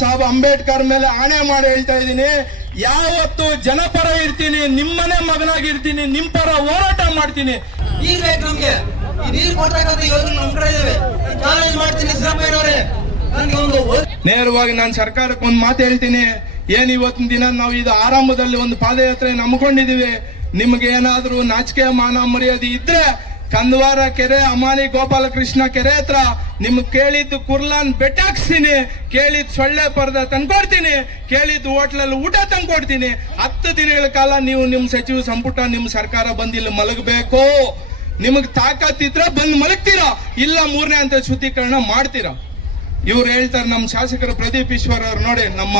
ಸಾಹೇಬ್ ಅಂಬೇಡ್ಕರ್ ಮೇಲೆ ಆಣೆ ಮಾಡಿ ಹೇಳ್ತಾ ಇದ್ದೀನಿ, ಯಾವತ್ತು ಜನಪರ ಇರ್ತೀನಿ, ನಿಮ್ಮನೆ ಮಗನಾಗಿರ್ತೀನಿ, ನಿಮ್ ಪರ ಹೋರಾಟ ಮಾಡ್ತೀನಿ. ನೀರ್ ಬೇಕು ನಮ್ಗೆ, ಈ ನೀರು ಕೊಡ್ತಕ್ಕಂಥ ಯೋಜನೆ ನಮ್ ಕಡೆ ಇದಾವೆ. ಚಾಲೆಂಜ್ ಮಾಡ್ತೀನಿ ಸಿದ್ದರಾಮಯ್ಯನವರೇ. ನೇರವಾಗಿ ನಾನು ಸರ್ಕಾರಕ್ಕೆ ಒಂದು ಮಾತು ಹೇಳ್ತೀನಿ. ಏನ್ ಇವತ್ತಿನ ದಿನ ನಾವು ಇದು ಆರಂಭದಲ್ಲಿ ಒಂದು ಪಾದಯಾತ್ರೆ ನಂಬ್ಕೊಂಡಿದೀವಿ. ನಿಮ್ಗೆ ಏನಾದ್ರೂ ನಾಚಿಕೆ ಮಾನ ಮರ್ಯಾದೆ ಇದ್ರೆ ಕಂದವಾರ ಕೆರೆ, ಅಮಾನಿ ಗೋಪಾಲಕೃಷ್ಣ ಕೆರೆ ಹತ್ರ ನಿಮ್ಗೆ ಕೇಳಿದ್ದು ಕುರ್ಲಾನ್ ಬೆಟ್ಟ ಹಾಕ್ಸ್ತೀನಿ, ಕೇಳಿದ್ ಸೊಳ್ಳೆ ಪರ್ದ ತಂದ್ಕೊಡ್ತೀನಿ, ಕೇಳಿದ್ದು ಹೋಟ್ಲಲ್ಲಿ ಊಟ ತಂದ್ಕೊಡ್ತೀನಿ. 10 ದಿನಗಳ ಕಾಲ ನೀವು ನಿಮ್ ಸಚಿವ ಸಂಪುಟ, ನಿಮ್ ಸರ್ಕಾರ ಬಂದಿಲ್ಲಿ ಮಲಗಬೇಕು. ನಿಮಗ್ ತಾಕತ್ತಿದ್ರೆ ಬಂದ್ ಮಲಗ್ತೀರಾ, ಇಲ್ಲ 3ನೇ ಹಂತ ಶುದ್ಧೀಕರಣ ಮಾಡ್ತೀರಾ. ಇವ್ರು ಹೇಳ್ತಾರೆ, ನಮ್ಮ ಶಾಸಕರು ಪ್ರದೀಪ್ ಈಶ್ವರ್ ಅವ್ರು ನೋಡಿ, ನಮ್ಮ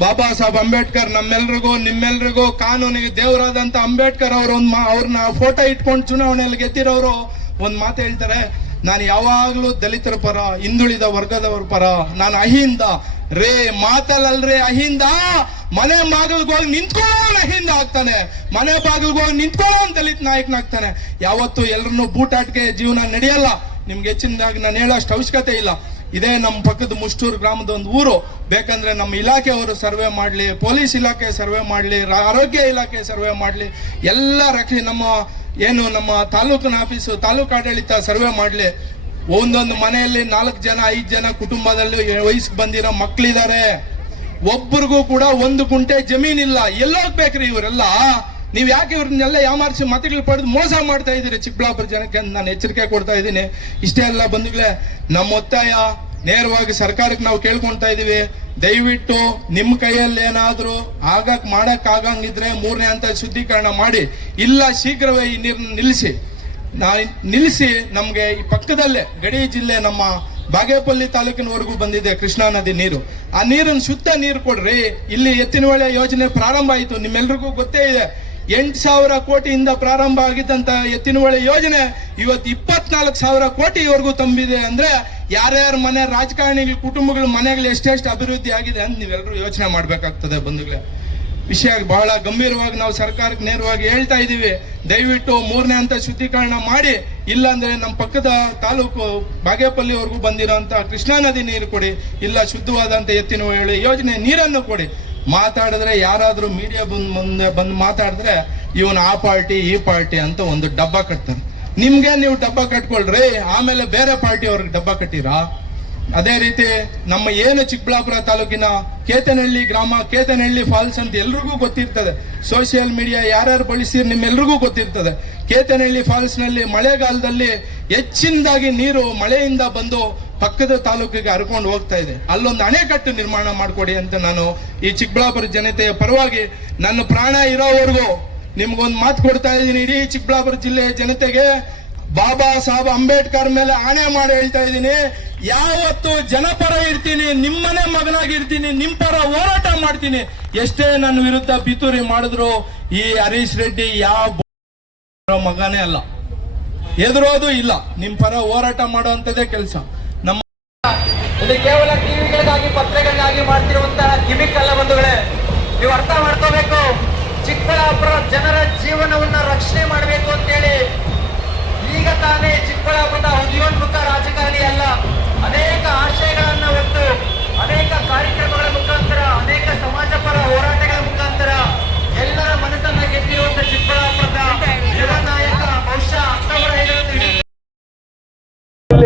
ಬಾಬಾ ಸಾಹೇಬ್ ಅಂಬೇಡ್ಕರ್ ನಮ್ಮೆಲ್ರಿಗೂ ನಿಮ್ಮೆಲ್ರಿಗೂ ಕಾನೂನಿಗೆ ದೇವರಾದಂತ ಅಂಬೇಡ್ಕರ್ ಅವರು ಅವ್ರನ್ನ ಫೋಟೋ ಇಟ್ಕೊಂಡು ಚುನಾವಣೆಯಲ್ಲಿ ಗೆದ್ದಿರೋರು ಒಂದ್ ಮಾತು ಹೇಳ್ತಾರೆ, ನಾನು ಯಾವಾಗ್ಲೂ ದಲಿತರ ಪರ, ಹಿಂದುಳಿದ ವರ್ಗದವರ ಪರ, ನಾನು ಅಹಿಂದ ರೇ. ಮಾತಲ್ಲಲ್ರೇ ಅಹಿಂದ, ಮನೆ ಬಾಗಿಲ್ಗೆ ಹೋಗಿ ನಿಂತ್ಕೊಳ್ಳೋ ಅಹಿಂದ ಆಗ್ತಾನೆ, ಮನೆ ಬಾಗಿಲ್ಗೆ ಹೋಗಿ ನಿಂತ್ಕೊಳ್ಳೋ ದಲಿತ ನಾಯಕನಾಗ್ತಾನೆ. ಯಾವತ್ತು ಎಲ್ಲರನ್ನು ಬೂಟಾಟಿಕೆ ಜೀವನ ನಡೆಯಲ್ಲ. ನಿಮ್ಗೆ ಹೆಚ್ಚಿನದಾಗಿ ನಾನು ಹೇಳೋಷ್ಟು ಅವಶ್ಯಕತೆ ಇಲ್ಲ. ಇದೇ ನಮ್ಮ ಪಕ್ಕದ ಮುಷ್ಟೂರು ಗ್ರಾಮದ ಒಂದು ಊರು. ಬೇಕಂದ್ರೆ ನಮ್ಮ ಇಲಾಖೆಯವರು ಸರ್ವೆ ಮಾಡಲಿ, ಪೊಲೀಸ್ ಇಲಾಖೆ ಸರ್ವೆ ಮಾಡಲಿ, ಆರೋಗ್ಯ ಇಲಾಖೆ ಸರ್ವೆ ಮಾಡಲಿ, ಎಲ್ಲ ನಮ್ಮ ಏನು ನಮ್ಮ ತಾಲೂಕಿನ ಆಫೀಸು, ತಾಲೂಕು ಆಡಳಿತ ಸರ್ವೆ ಮಾಡಲಿ. ಒಂದೊಂದು ಮನೆಯಲ್ಲಿ 4 ಜನ 5 ಜನ ಕುಟುಂಬದಲ್ಲಿ ವಯಸ್ಸಿಗೆ ಬಂದಿರೋ ಮಕ್ಕಳಿದ್ದಾರೆ. ಒಬ್ಬರಿಗೂ ಕೂಡ 1 ಗುಂಟೆ ಜಮೀನಿಲ್ಲ. ಎಲ್ಲೋಗ್ಬೇಕ್ರಿ ಇವರೆಲ್ಲ? ನೀವ್ ಯಾಕೆ ಇವ್ರನ್ನೆಲ್ಲ ಯಾಮಾರಿಸಿ ಮತಗಳು ಪಡೆದು ಮೋಸ ಮಾಡ್ತಾ ಇದ್ದೀರಿ ಚಿಕ್ಕಬಳ್ಳಾಪುರ ಜನಕ್ಕೆ ಅಂತ ನಾನು ಎಚ್ಚರಿಕೆ ಕೊಡ್ತಾ ಇದ್ದೀನಿ. ಇಷ್ಟೇ ಅಲ್ಲ ಬಂಧುಗಳೇ, ನಮ್ಮ ಒತ್ತಾಯ ನೇರವಾಗಿ ಸರ್ಕಾರಕ್ಕೆ ನಾವು ಕೇಳ್ಕೊಳ್ತಾ ಇದೀವಿ, ದಯವಿಟ್ಟು ನಿಮ್ಮ ಕೈಯಲ್ಲಿ ಏನಾದ್ರೂ ಮಾಡಕ್ ಆಗಂಗಿದ್ರೆ 3ನೇ ಹಂತ ಶುದ್ಧೀಕರಣ ಮಾಡಿ, ಇಲ್ಲ ಶೀಘ್ರವೇ ಈ ನೀರನ್ನು ನಿಲ್ಲಿಸಿ. ನಮ್ಗೆ ಈ ಪಕ್ಕದಲ್ಲೇ ಗಡಿ ಜಿಲ್ಲೆ ನಮ್ಮ ಬಾಗೇಪಲ್ಲಿ ತಾಲೂಕಿನವರೆಗೂ ಬಂದಿದೆ ಕೃಷ್ಣಾ ನದಿ ನೀರು. ಆ ನೀರನ್ನು ಶುದ್ಧ ನೀರು ಕೊಡ್ರಿ. ಇಲ್ಲಿ ಎತ್ತಿನಹೊಳೆ ಯೋಜನೆ ಪ್ರಾರಂಭ ಆಯಿತು, ನಿಮ್ಮೆಲ್ರಿಗೂ ಗೊತ್ತೇ ಇದೆ. 8,000 ಕೋಟಿಯಿಂದ ಪ್ರಾರಂಭ ಆಗಿದ್ದಂತ ಎತ್ತಿನಹೊಳೆ ಯೋಜನೆ ಇವತ್ತು 24,000 ಕೋಟಿವರೆಗೂ ತುಂಬಿದೆ. ಅಂದ್ರೆ ಯಾರ್ಯಾರ ಮನೆ ರಾಜಕಾರಣಿಗಳ ಕುಟುಂಬಗಳ ಮನೆಗಳು ಎಷ್ಟೆಷ್ಟು ಅಭಿವೃದ್ಧಿ ಆಗಿದೆ ಅಂತ ನೀವೆಲ್ಲರೂ ಯೋಚನೆ ಮಾಡ್ಬೇಕಾಗ್ತದೆ ಬಂಧುಗಳೇ. ವಿಷಯ ಬಹಳ ಗಂಭೀರವಾಗಿ ನಾವು ಸರ್ಕಾರಕ್ಕೆ ನೇರವಾಗಿ ಹೇಳ್ತಾ ಇದೀವಿ, ದಯವಿಟ್ಟು 3ನೇ ಹಂತ ಶುದ್ಧೀಕರಣ ಮಾಡಿ, ಇಲ್ಲಾಂದ್ರೆ ನಮ್ಮ ಪಕ್ಕದ ತಾಲೂಕು ಬಾಗೇಪಲ್ಲಿವರೆಗೂ ಬಂದಿರೋಂಥ ಕೃಷ್ಣಾ ನದಿ ನೀರು ಕೊಡಿ, ಇಲ್ಲ ಶುದ್ಧವಾದಂತ ಎತ್ತಿನಹೊಳೆ ಯೋಜನೆ ನೀರನ್ನು ಕೊಡಿ. ಮಾತಾಡಿದ್ರೆ ಯಾರಾದ್ರೂ ಮೀಡಿಯಾ ಮುಂದೆ ಬಂದು ಮಾತಾಡಿದ್ರೆ ಇವನು ಆ ಪಾರ್ಟಿ ಈ ಪಾರ್ಟಿ ಅಂತ ಒಂದು ಡಬ್ಬ ಕಟ್ತಾರೆ. ನಿಮ್ಗೆ ನೀವು ಡಬ್ಬ ಕಟ್ಕೊಳ್ರಿ, ಆಮೇಲೆ ಬೇರೆ ಪಾರ್ಟಿ ಅವ್ರಿಗೆ ಡಬ್ಬ ಕಟ್ಟಿರಾ? ಅದೇ ರೀತಿ ನಮ್ಮ ಏನು ಚಿಕ್ಕಬಳ್ಳಾಪುರ ತಾಲೂಕಿನ ಕೇತನಹಳ್ಳಿ ಗ್ರಾಮ, ಕೇತನಹಳ್ಳಿ ಫಾಲ್ಸ್ ಅಂತ ಎಲ್ರಿಗೂ ಗೊತ್ತಿರ್ತದೆ. ಸೋಷಿಯಲ್ ಮೀಡಿಯಾ ಯಾರ್ಯಾರು ಬಳಸ್ತೀರಿ ನಿಮ್ಮೆಲ್ರಿಗೂ ಗೊತ್ತಿರ್ತದೆ. ಕೇತನಹಳ್ಳಿ ಫಾಲ್ಸ್ ನಲ್ಲಿ ಮಳೆಗಾಲದಲ್ಲಿ ಹೆಚ್ಚಿನದಾಗಿ ನೀರು ಮಳೆಯಿಂದ ಬಂದು ಪಕ್ಕದ ತಾಲೂಕಿಗೆ ಹರ್ಕೊಂಡು ಹೋಗ್ತಾ ಇದೆ. ಅಲ್ಲೊಂದು ಅಣೆಕಟ್ಟು ನಿರ್ಮಾಣ ಮಾಡಿಕೊಡಿ ಅಂತ ನಾನು ಈ ಚಿಕ್ಕಬಳ್ಳಾಪುರ ಜನತೆಯ ಪರವಾಗಿ ನನ್ನ ಪ್ರಾಣ ಇರೋವರೆಗೂ ನಿಮ್ಗೊಂದು ಮಾತು ಕೊಡ್ತಾ ಇದ್ದೀನಿ. ಇಡೀ ಚಿಕ್ಕಬಳ್ಳಾಪುರ ಜಿಲ್ಲೆಯ ಜನತೆಗೆ ಬಾಬಾ ಸಾಹೇಬ್ ಅಂಬೇಡ್ಕರ್ ಮೇಲೆ ಆಣೆ ಮಾಡಿ ಹೇಳ್ತಾ ಇದ್ದೀನಿ, ಯಾವತ್ತು ಜನಪರ ಇರ್ತೀನಿ, ನಿಮ್ಮನೆ ಮಗನಾಗಿರ್ತೀನಿ, ನಿಮ್ ಪರ ಹೋರಾಟ ಮಾಡ್ತೀನಿ. ಎಷ್ಟೇ ನನ್ನ ವಿರುದ್ಧ ಪಿತೂರಿ ಮಾಡಿದ್ರು ಈ ಹರೀಶ್ ರೆಡ್ಡಿ ಯಾವ ಮಗನೇ ಅಲ್ಲ, ಎದುರೋದು ಇಲ್ಲ. ನಿಮ್ ಪರ ಹೋರಾಟ ಮಾಡುವಂತದೇ ಕೆಲಸ. ನಮ್ಮ ಇದು ಕೇವಲ ಟಿವಿಗಳಿಗಾಗಿ ಪತ್ರಿಕೆಗಳಿಗಾಗಿ ಮಾಡ್ತಿರುವಂತಹ ಗಿಮಿಕ್ ಅಲ್ಲ ಬಂಧುಗಳೇ. ನೀವು ಅರ್ಥ ಮಾಡ್ಕೋಬೇಕು, ಚಿಕ್ಕಬಳ್ಳಾಪುರ ಜನರ ಜೀವನವನ್ನ ರಕ್ಷಣೆ ಮಾಡಬೇಕು ಅಂತೇಳಿ ಈಗ ತಾನೇ ಚಿಕ್ಕಬಳ್ಳಾಪುರದ ಉದ್ಯೋನ್ಮುಖ ರಾಜಕಾರಣಿ ಅಲ್ಲ, ಅನೇಕ ಆಶಯಗಳನ್ನ ಹೊತ್ತು ಅನೇಕ ಕಾರ್ಯಕ್ರಮಗಳ ಮುಖಾಂತರ, ಅನೇಕ ಸಮಾಜ ಪರ ಹೋರಾಟಗಳ ಮುಖಾಂತರ ಎಲ್ಲರ ಮನಸ್ಸನ್ನ ಗೆದ್ದಿರುವಂತ ಚಿಕ್ಕಬಳ್ಳಾಪುರದ ಯುವ ನಾಯಕ ಬಹುಶಃ ಅಕ್ಟೋಬರ್ 5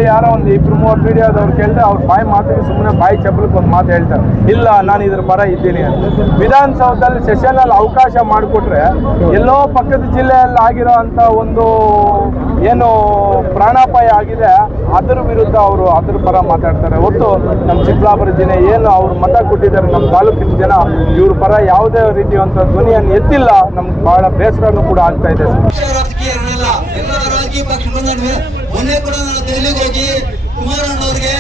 ಯಾರೋ ಒಂದು 2-3 ಮೀಡಿಯಾದವ್ರು ಕೇಳಿದ್ರೆ ಅವ್ರ ಬಾಯಿ ಮಾತಿಗೆ ಸುಮ್ಮನೆ ಬಾಯಿ ಚಪ್ಪಲಕ್ಕೆ ಒಂದು ಮಾತು ಹೇಳ್ತಾರೆ, ಇಲ್ಲ ನಾನು ಇದ್ರ ಪರ ಇದ್ದೀನಿ ಅಂತ. ವಿಧಾನಸೌಧದಲ್ಲಿ ಸೆಷನಲ್ಲಿ ಅವಕಾಶ ಮಾಡಿಕೊಟ್ರೆ ಎಲ್ಲೋ ಪಕ್ಕದ ಜಿಲ್ಲೆಯಲ್ಲಿ ಆಗಿರೋ ಅಂತ ಒಂದು ಏನು ಪ್ರಾಣಾಪಾಯ ಆಗಿದೆ ಅದರ ವಿರುದ್ಧ ಅವರು ಅದ್ರ ಪರ ಮಾತಾಡ್ತಾರೆ ಹೊರತು ನಮ್ಮ ಚಿಕ್ಕಬಳ್ಳಾಪುರ ಜನ ಏನು ಅವ್ರು ಮತ ಕೊಟ್ಟಿದ್ದಾರೆ, ನಮ್ಮ ತಾಲೂಕಿನ ಜನ ಇವ್ರ ಪರ ಯಾವುದೇ ರೀತಿಯಂತ ಧ್ವನಿಯನ್ನು ಎತ್ತಿಲ್ಲ. ನಮ್ಗೆ ಬಹಳ ಬೇಸರನೂ ಕೂಡ ಆಗ್ತಾ ಇದೆ. ಮೊನ್ನೆ ಕೂಡ ನಾನು ದೆಹಲಿಗೆ ಹೋಗಿ ಕುಮಾರಣ್ಣವ್ರಿಗೆ,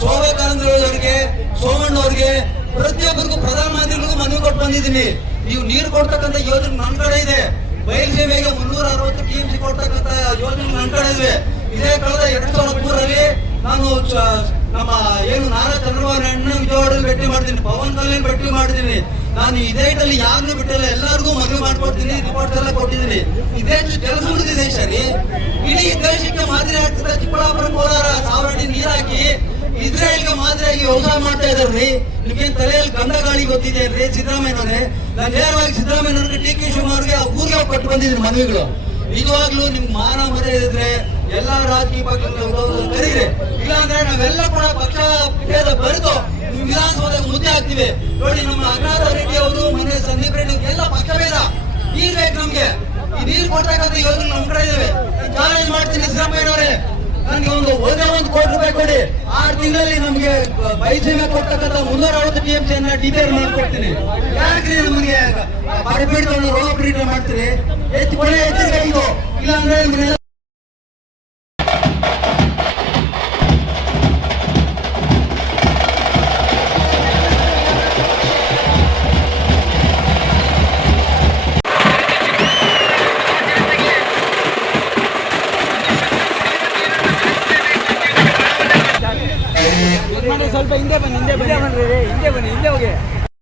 ಶೋಭಾ ಕರಂದ್ಲಾಜೆ, ಸೋಮಣ್ಣವ್ರಿಗೆ, ಪ್ರತಿಯೊಬ್ಬರಿಗೂ ಪ್ರಧಾನಮಂತ್ರಿಗಳಿಗೂ ಮನವಿ ಕೊಟ್ಟು ಬಂದಿದ್ದೀನಿ. ನೀವು ನೀರು ಕೊಡ್ತಕ್ಕಂಥ ಯೋಜನೆ ನನ್ನ ಕಡೆ ಇದೆ. ಬಯಲುಸೀಮೆಗೆ 360 TMC ಕೊಡ್ತಕ್ಕಂಥ ಯೋಜನೆ ನನ್ನ ಕಡೆ ಇದೆ. ಇದೇ ಕಳೆದ 2003ರಲ್ಲಿ ನಾನು ನಮ್ಮ ಏನು ನಾರಾ ಚಂದ್ರಬಾಬು ನಾಯ್ಡು ವಿಜಯವಾಡಲ್ಲಿ ಭೇಟಿ ಮಾಡ್ತೀನಿ, ಪವನ್ ಕಲ್ಯಾಣ್ ಭೇಟಿ ಮಾಡಿದ್ದೀನಿ. ನಾನು ಇದೇ ಇಟ್ಟಲ್ಲಿ ಯಾರನ್ನೂ ಬಿಟ್ಟಿಲ್ಲ, ಎಲ್ಲರಿಗೂ ಮನವಿ ಮಾಡ್ಕೊಡ್ತೀನಿ, ರಿಪೋರ್ಟ್ಸ್ ಎಲ್ಲ ಕೊಟ್ಟಿದ್ದೀನಿ. ಇದೇ ಕೆಲಸ ಮುಗಿದ ದೇಶ ರೀ. ಇಡೀ ದೇಶಕ್ಕೆ ಮಾದರಿ ಆಗ್ತದೆ ಚಿಕ್ಕಬಳ್ಳಾಪುರ ಕೋಲಾರ 1000 ಅಡಿ ನೀರು ಹಾಕಿ ಇಸ್ರೇಲ್ಗೆ ಮಾದರಿಯಾಗಿ ವ್ಯವಸಾಯ ಮಾಡ್ತಾ ಇದಾರ್ರಿ. ನಿಮ್ಗೇನ್ ತಲೆಯಲ್ಲಿ ಗಂಧ ಗಾಳಿ ಗೊತ್ತಿದೆಯಲ್ರಿ ಸಿದ್ದರಾಮಯ್ಯನವ್ರೆ? ನಾನು ನೇರವಾಗಿ ಸಿದ್ದರಾಮಯ್ಯನವ್ರಿಗೆ ಡಿ ಕೆ ಶಿವಕುಮಾರ್ಗೆ ಊರಿಗೆ ಕೊಟ್ಟು ಬಂದಿದ್ದೀನಿ ಮನವಿಗಳು. ನಿಜವಾಗ್ಲೂ ನಿಮ್ಗೆ ಮಾನ ಮರ್ಯಾದೆ ಇದ್ರೆ ಎಲ್ಲಾ ರಾಜಕೀಯ ಪಕ್ಷಗಳು ಕರೀರಿ, ಇಲ್ಲಾಂದ್ರೆ ನಾವೆಲ್ಲ ಕೂಡ ಪಕ್ಷ ಭೇದ ಬರೆದು ವಿಧಾನಸೌಧಕ್ಕೆ ಮುದ್ದೆ ಹಾಕ್ತಿವಿ. ನೋಡಿ, ನಮ್ಮ ಅಜ್ಞಾತ ರೆಡ್ಡಿ ಅವರು ಮೊನ್ನೆ ಸಂದೀಪ್ ರೆಡ್ಡಿ ಎಲ್ಲ ಪಕ್ಷ ಭೇದ ನೀರ್ ಬೇಕು ನಮ್ಗೆ. ಈ ನೀರು ಕೊಡ್ತಕ್ಕಂಥ ಯೋಜನೆ ನಮ್ ಕಡೆ ಇದಾವೆ. ಚಾಲೆಂಜ್ ಮಾಡ್ತೀನಿ ಸಿದ್ದರಾಮಯ್ಯನವರೇ, ನನ್ಗೆ ಒಂದೇ ಒಂದು ಕೋಟಿ ರೂಪಾಯಿ ಕೊಡಿ. 6 ತಿಂಗಳಲ್ಲಿ ನಮ್ಗೆ ಬೈಜೀಮ ಕೊಡ್ತಕ್ಕಂಥ 360 TMC ಡಿಪೇರ್ ಮಾಡ್ಕೊಡ್ತೀನಿ. ಯಾಕ್ರಿ ನಮಗೆ ಬರಬೇಡಿ ರೋಗ ಪೀಡಿತ ಮಾಡ್ತೀರಿ? ಕೊನೆ ಎಚ್ಚರಿಕೆ ಇದು, ಇಲ್ಲಾಂದ್ರೆ ಸ್ವಲ್ಪ ಹಿಂದೆ ಬನ್ನಿ, ಹಿಂದೆ ಹೋಗಿ